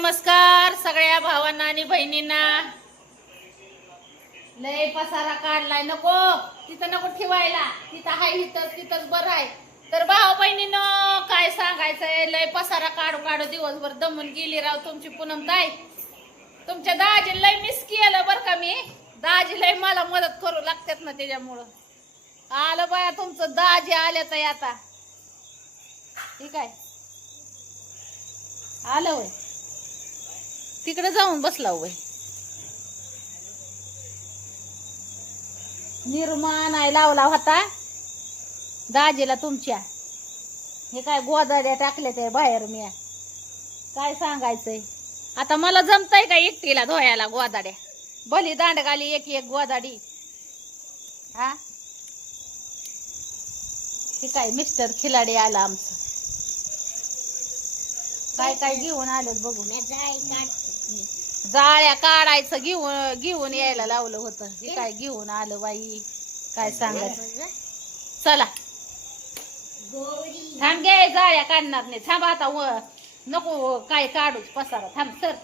नमस्कार सगळ्या भावांना आणि बहिणींना. लय पसारा काढलाय नको. तिथं नको ठेवायला. तिथं हाय इथं तिथंच बरं आहे. तर भाऊ बहिणीनं काय सांगायचंय? लय पसारा काढू काढू दिवसभर दमून गेली राव तुमची पूनम ताई. तुमच्या दाजी लय मिस केलं बरं का मी. दाजी लय मला मदत करू लागतात ना त्याच्यामुळं. आलं बाया तुमचं दाजी आल्या तर आता. ठीक आहे. आलं वय तिकडे जाऊन बसला वय. निर्माण नाही लावला होता. दाजीला तुमच्या. हे काय गोदाड्या टाकल्या ते बाहेर मी. काय सांगायचंय? आता मला जमतय का एकटीला धोयाला गोदाड्या भली दांड घाली एक एक गोदाडी. हा? हे काय मिस्टर खिलाडी आला आमचं. काय काय घेऊन आलं बघू. जाळ्या काढायचं घेऊन घेऊन यायला लावलं होतं. हे काय घेऊन आलं बाई काय सांगायचं? चला. थांब घे जाळ्या काढणार नाही. थांब आता व नको काय काढूच पसारा. थांब सर.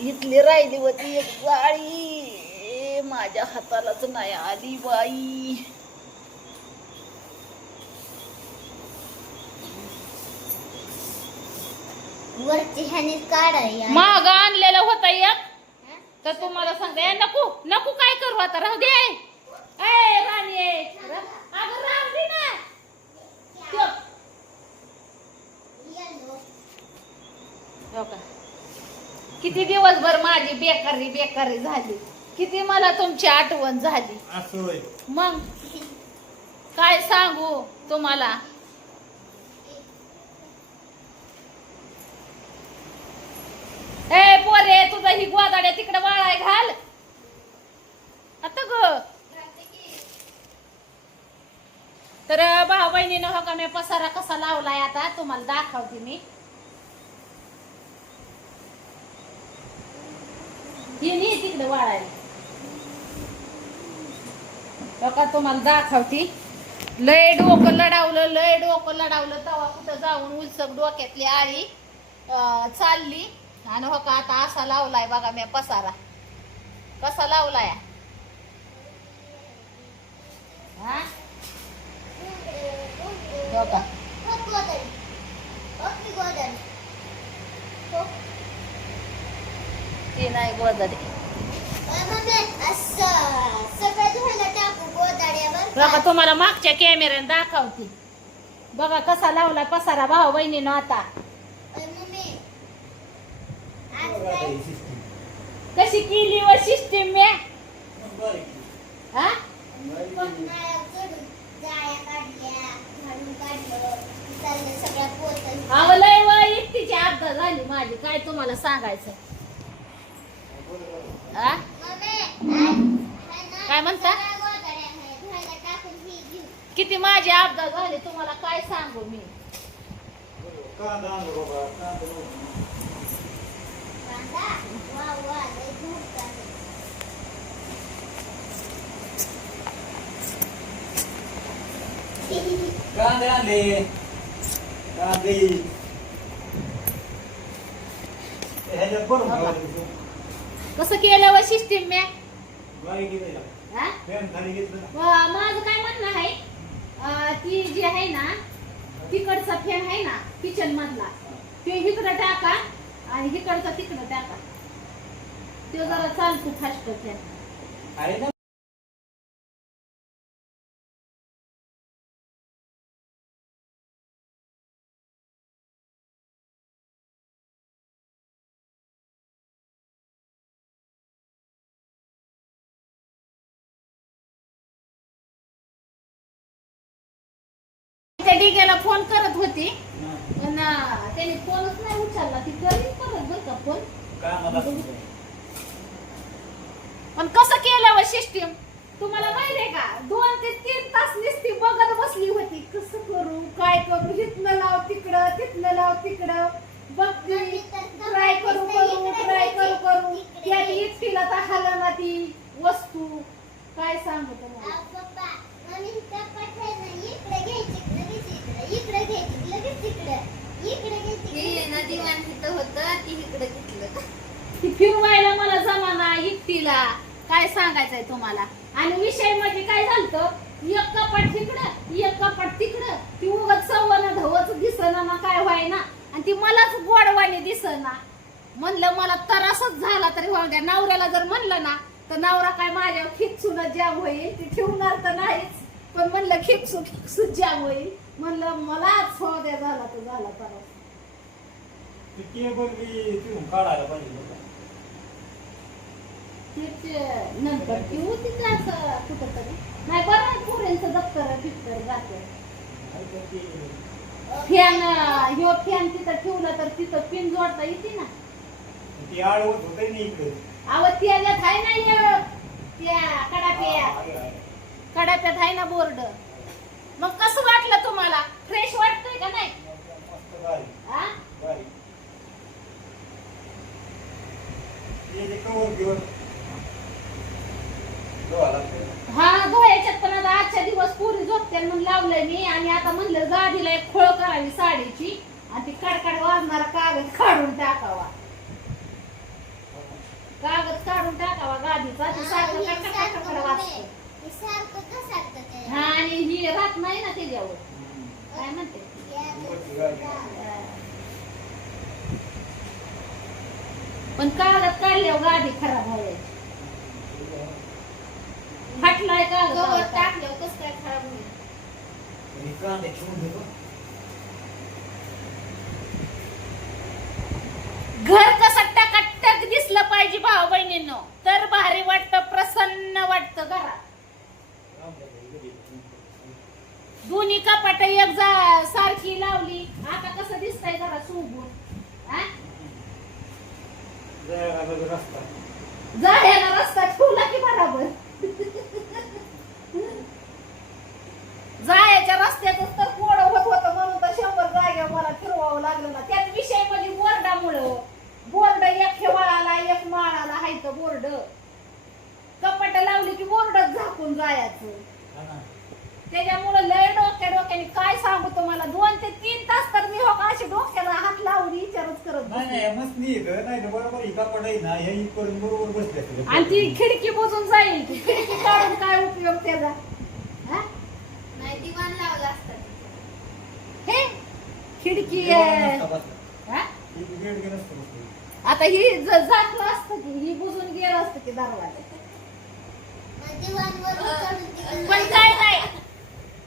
इथली राहिली होती एक जाळी. ए, माझ्या हातालाच नाही आली बाई. ह्याने काढाय माग आणलेलं होतं एक. तर तुम्हाला सांगते नको नको काय करू आता राहू दे. ए राणी ए, रा- अगं राहू दे ना. ठेव. हो का? किती दिवसभर माझी बेकारी बेकारी झाली. किती मला तुमची आठवण झाली. मग? काय सांगू तुम्हाला? ए पोरे तुझा ही गोदाड्या तिकडे वाळाय घाल. आता ग. तर भाऊ बहिणीनं हो का मी पसारा कसा लावलाय आता? तुम्हाला दाखवते मी. हे तिकडे वाळायला. हो का तुम्हाला दाखवती. लय डोकं लढावलं लय डोकं लढावलं. तवा कुठं जाऊन उलसक डोक्यातली आळी चालली. आणि हो का आता असा लावलाय बघा मी पसारा. कसा लावलाय? हा? हो का? ते नाही गोदडे बघा तुम्हाला मागच्या कॅमेऱ्याने दाखवते. बघा कसा लावला पसारा भाऊ बहिणीनं आता. कशी केली व सिस्टीम मी हा? लय व एकटीची अपघात झाली माझी. काय तुम्हाला सांगायचं हा? काय म्हणता? किती माझी अपघात झाली तुम्हाला काय सांगू मी? कांदा आणलो कांदा. कसं केलं व सिस्टीम मी? हा? माझं काय म्हणणं आहे ती जी आहे ना तिकडचा फॅन आहे ना किचन मधला ते इकडं टाका. आणि इकडचा तिकडं टाका. तो जरा चालतो फास्ट त्या. त्या डिग्याला फोन करत होती. पण त्याने फोनच नाही उचलला. ती करीन करत बरं का फोन. पण कसं केलं व सिस्टीम तुम्हाला माहितीये का? दोन ते तीन तास नुसती बघत बसली होती. कसं करू? काय करू? हिथनं लाव तिकडं तिथनं लाव तिकडं. बघती. ट्राय करू करू ट्राय करू करू. त्याने एकटीला तर हाला ना ती वस्तू. काय सांगू तुम्हाला? इकडे मला जमाना एकटीला काय सांगायचंय तुम्हाला? आणि विषय म्हणजे काय झालतं? एक कपाट तिकडं एक कपाट तिकडं. ती उगत सवना धवच दिसना ना काय व्हायना. आणि ती मलाच गोडवाने दिसना. म्हणलं मला तरासच झाला तरी होणार नवऱ्याला जर म्हणलं ना तर नवरा काय माझ्यावर खिचून जाम होईल ती ठेवणार तर नाहीच. पण म्हणलं खिपसू खिपसू जाम होईल. म्हणलं मलाच होऊ द्या झाला झाला ते केबल बी तिथून काढायला पाहिजे होतं. ते नंतर असं कुठं तरी नाही बरं आहे पोरींचं दप्तर बिप्तर जाते. नाही तर ते- फॅन ह्यो फॅन तिथं ठेवला तर तिथं पिन जोडता येते ना. ते आळवत होते ना इकडे. अव त्याच्यात आहे ना ह्यो, त्या कडाप्या. कडाप्यात आहे ना बोर्ड. मग कसं वाटलं तुम्हाला? फ्रेश वाटतंय का नाही? हा? हा धुवायच्यात पण आता आजच्या दिवस पुरी झोपते म्हणून लावलंय मी. आणि आता म्हणलं गाडीला एक खोळ करावी साडीची. आणि ती कडकड वाजणारा कागद काढून टाकावा. कागद काढून टाकावा गाडीचा ती सारखं कडकड कडकड सारखं का सारखं ते? हा आणि ही राहत नाही ना त्याच्यावर. काय म्हणते. पण कागद काढल्यावर गाडी खराब व्हायची फाटलाय कागद. टाकल्यावर कसं काय खराब होईल. घर कसं टकाटक दिसलं पाहिजे भाऊ बहिणींनो तर भारी वाटतं प्रसन्न वाटतं घरात दोन्ही कपाट एक जा सारखी लावली. आता कसं दिसतंय सुगून हा? जायला रस्ता. ठेवला की बरोबर. जायच्या रस्त्यातच तर कोड होत होतं म्हणून तर शंभर जाग्या मला फिरवावं लागलं ना. त्यात विषय म्हणजे बोर्डामुळं बोर्ड एक हेवाळाला एक माळाला हायत बोर्ड. कपाट लावली की बोर्डच झाकून जायचं. हा. त्याच्यामुळे लय डोक्या डोक्याने काय सांगू तुम्हाला दोन ते तीन तास तर मी हो का अशी डोक्याला हात लावून विचारच करत नाही बसले. नाही मस्त नाही येतं. नाही तर बरोबर ही कापड आहे ना हे इथपर्यंत बरोबर बसले असते. आणि ती खिडकी बुजून जाईल खिडकी काढून काय उपयोग त्याचा हा? नाही दिवाण लावलं असतं तिथं. हे खिडकी जेवण आहे. नसतं बसलं. हा? गेट गेलं असतं बसलं. आता ही ज- झाकलं असतं की ही बुजून गेलं असतं की दरवाजा पण काय नाही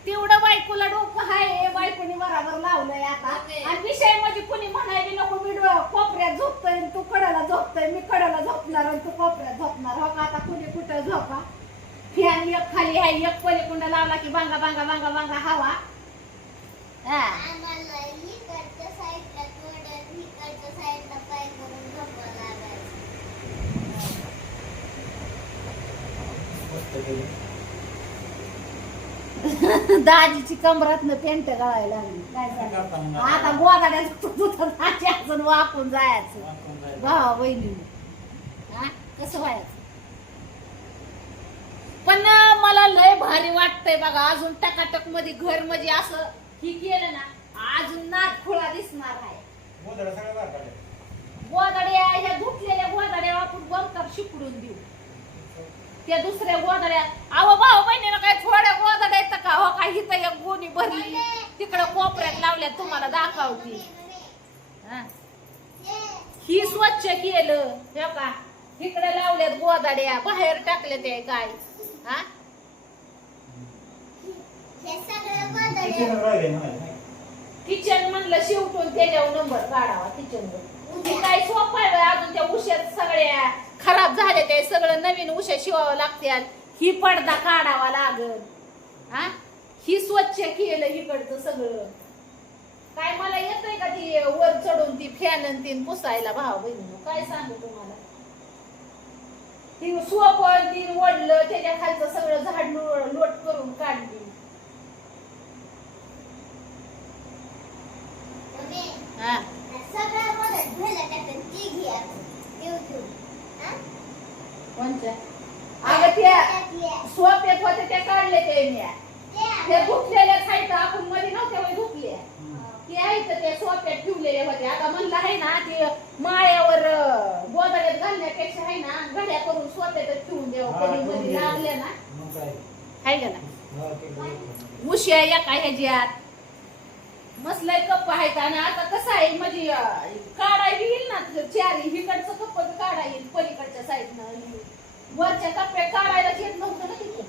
तेवढं बायकोला डोकं हाय बायकोनी बराबर लावलंय आता. आणि विषय म्हणजे कुणी म्हणायला नको मी कोपऱ्यात झोपतोय तू कडाला झोपतोय. मी कडाला झोपणार आणि तू कोपऱ्यात झोपणार. हो का? आता कुणी कुठं झोपा? फॅन एक खाली आहे एक पलीकुंड लावला की बांगा बांगा बांगा बांगा हवा. हा. आम्हाला इकडच्या दाजीची कमरातनं पेंट गळायला लागली. काय झालं? आता दाजी अजून वाकून जायचं. भावा बहिणी हा? कसं व्हायचं? पण मला लय भारी वाटतंय बघा अजून टकाटकमध्ये घर म्हणजे असं ही केलं ना अजून नाक खुळा दिसणार आहे. गोदाड्या ह्या धुतलेल्या गोदाड्या आपण बंकर शिकडून देऊ. त्या दुसऱ्या गोदाड्या अहो भाऊ बहिणीनं काय थोड्या गोदाड्या हो? काय हिथं एक गोणी भरली? तिकडं कोपऱ्यात लावल्या तुम्हाला दाखवती. ती ही स्वच्छ केलं हे का इकडे लावल्यात गोदाड्या बाहेर टाकल्या ते काय. हा? किचन म्हणलं शिवटून त्याच्यावर नंबर काढावा किचन काय सोपं आहे अजून त्या उश्यात सगळ्या खराब झाल्या ते सगळं नवीन उशा शिवावं लागत्यात ही पडदा काढावा लागल. हा? ही स्वच्छ केलं इकडचं सगळं. काय मला येतंय का ती वर चढून ती फॅन तीन पुसायला भाव बहिणी काय सांगू तुम्हाला? ती सोप तीन ओढलं त्याच्या खालचं सगळं झाड लोट करून काढली मम्मी, हा सगळं बदल झालं टाकून ती घे आपण. देऊ देऊ. हा? कोणत्या अगं त्या त्यातल्या. सोप्यात होत्या त्या काढले ते मी त्या. त्या धुतलेल्या खायचं आपण मध्ये नव्हत्या वय धुतल्या हम्म. ते आहेत त्या सोप्यात ठेवल्या ठेवलेले होते आता म्हणलं आहे ना ते माळ्यावर अं, गोदड्यात घालण्यापेक्षा आहे ना घड्या करून स्वतःच ठेवून द्यावं हा, कधी ठेवून मध्ये द्या. लागल्या ना मग काय आहे का ना हा, ते बरोबर. मुश्या एका ह्याच्यात मसलाय कप्प आहेत आणि आता कसं आहे म्हणजे काढायला येईल ना चारी हिकडचं कप्प बी काढा येईल पलीकडच्या साईडनं वरच्या कप्प्या काढायलाच येत नव्हतं ना तिथे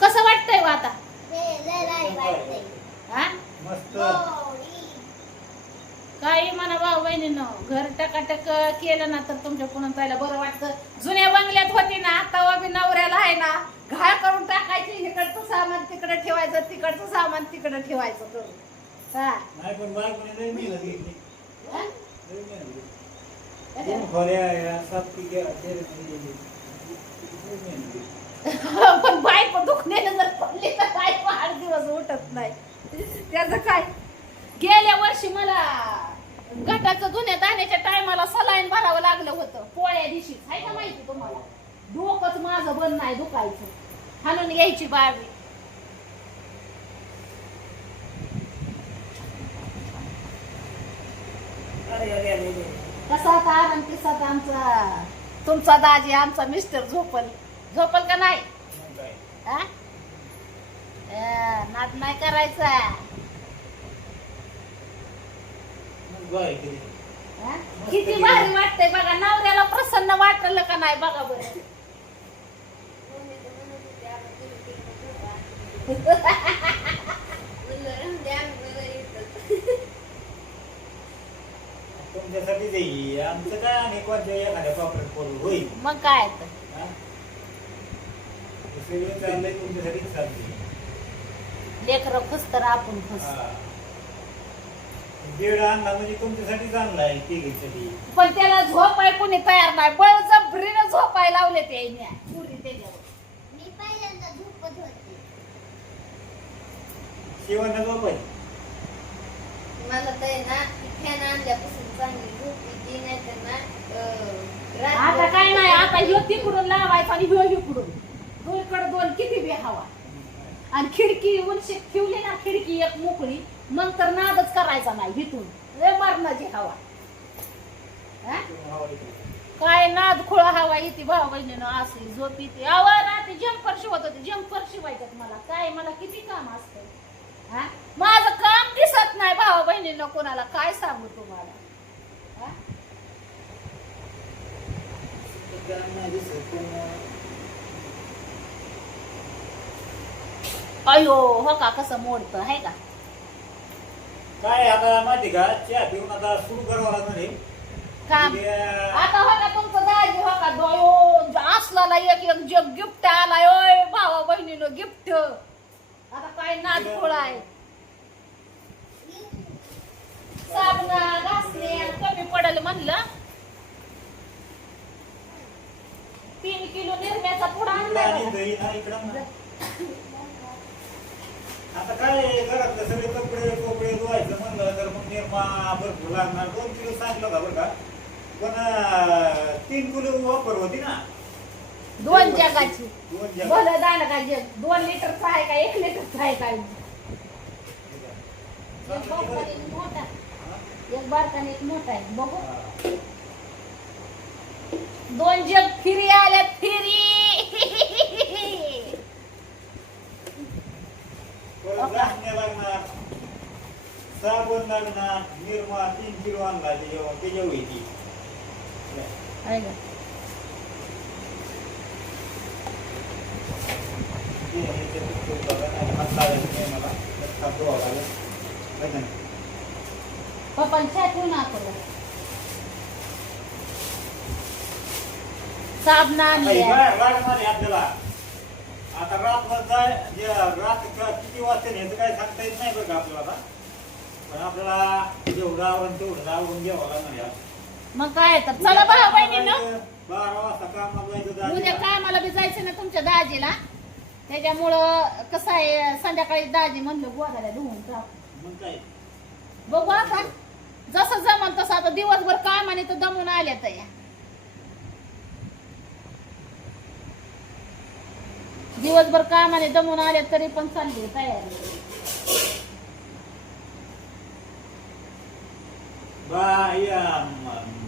कसं वाटतंय हो आता. हा मस्त गोडी. काही म्हणा भाऊ बहिणीनं घर टकाटक केलं ना तर तुमच्या पुन्हा जायला बरं वाटतं. जुन्या बंगल्यात होती ना तवा बी नवऱ्याला आहे ना घाळ करून टाकायची इकडचं सामान तिकडे ठेवायचं तिकडचं सामान तिकडे ठेवायचं करून. हा. नाही पण हा? घेतली. पण बायको दुखण्याने जर पडली तर बायको आठ दिवस उठत नाही. त्याचं काय? गेल्या वर्षी मला गटाचं धुण्यात आणण्याच्या टायमाला सलाईन भरावं लागलं होतं. पोळ्या दिवशी. आहे का माहिती तुम्हाला? डोकंच माझं बंद नाही दुखायचं. हाणून यायची अरे. कसा आता आनंद किस्सात आमचा? तुमचा दाजी आमचा मिस्टर झोपल. झोपल का नाही? नाद नाही करायचा मग बाय केली. हा? किती भारी वाटतंय बघा नवऱ्याला प्रसन्न वाटलं का नाही बघा बरं. तुमच्यासाठी जाईल आमचं काय आणि कोणत्या एखाद्या कॉपरेट करू होईल मग काय तर. हा? हे सगळं चाललंय तुमच्यासाठीच चाललंय लेकरं खुस तर आपण हा. आणला म्हणजे तुमच्यासाठीच आणलाय तिघीसाठी पण त्याला झोपाय कोणी तयार नाही. बळजबरीनं झोपाय लावले ते पुरी त्याच्यावर. मी पहिल्यांदा झोपत होते. शिवण झोपाय मला तर आहे ना फॅन आणल्यापासून चांगली झोप येते नाही तर ना अं, रात्री- आता काय नाही आता ह्यो तिकडून लावायचा आणि ह्यो इकडून. दोनकडे दोन किती बी हवा. आणि खिडकी उंची ठेवली ना खिडकी एक मोकळी. मग तर नादच करायचा नाही भीतून लय मरणाची हवा. हा? काय नाद खुळा हवा येते भाऊ बहिणीनं असे झोप येते आवा ना ते जंपर शिवत होते. जंपर शिवायच्यात मला. काय मला किती काम असतं? हा? माझं काम दिसत नाही भाऊ बहिणीनं कोणाला. काय सांगू तुम्हाला? हा? अयो हो का? कसं मोडतं आहे का? काय आता माहिती का? चहा पिऊन आता सुरू करावं लागणार आहे. काम. उद्या- आता हो तुमचं दाजी हो का दोयो असला एक एक जग गिफ्ट आलाय ओय भावा बहिणीनं गिफ्ट आता काय नाद खोळा आहे साबणा घासले कमी पडल म्हणलं तीन किलो निरम्याचा पुडा इकडं आणलाय आणि बघा. दही ना इकडं ना. आता काय घरातले सगळे कपडे कोपडे धुवायचं म्हणलं तर मग निर्मा लागणार दोन किलो सांगितलं होता बरं का. पण तीन किलो वापर होती ना. दोन जगाची. दोन जग दांड का जग दोन लिटरचा आहे का? एक लिटरचा आहे काय एक बारकाने एक मोठा. एक एक मोठा आहे. बघू. दोन जग फिरी आल्यात फिरी. लागणार साबण लागणार निर्मा तीन किलो आणला त्याच्यावर त्याच्यावर येते आहे का? चहा ठेवून आपण साबण आहे. आपल्याला. आता रात्र जाय रात क- किती वाजता ह्याचं काय सांगता येत नाही का आपल्याला पण आपल्याला जेवढं आवडून तेवढं आवडून घ्यावं लागणार आहे आज. मग काय तर चला बहिणीनं. बारा वाजता कामाला जायचं उद्या दाजीला. काय मला बी जायचं ना तुमच्या दाजीला. त्याच्यामुळं कसं आहे संध्याकाळी दाजी म्हणलं गोदाला धुवून टाकू मग काय? बघू आता जसं जमन तसं आता दिवसभर कामाने तर दमून आल्या तर या. दिवसभर कामाने दमून आल्या तरी पण चालली तयारी.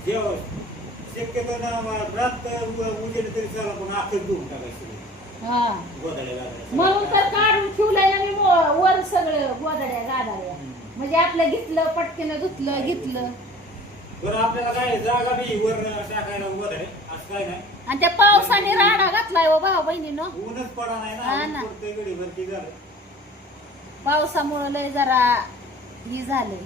जेव शक्यतो ना रात उजेड तरी चला पण आखच धुवून टाकायचं गोदाड्या. म्हणून तर काढून ठेवलंय मी वर सगळं गोदड्या गादाड्या म्हणजे आपलं घेतलं पटकीनं धुतलं घेतलं. बरं आपल्याला काय जागा बी वर टाकायला गोदाडे असं काय नाही आणि त्या पावसाने राडा घातलाय हो भाऊ बहिणीनं. ऊनच पडा नाही ना की झालं पावसामुळे लय जरा ही झालंय.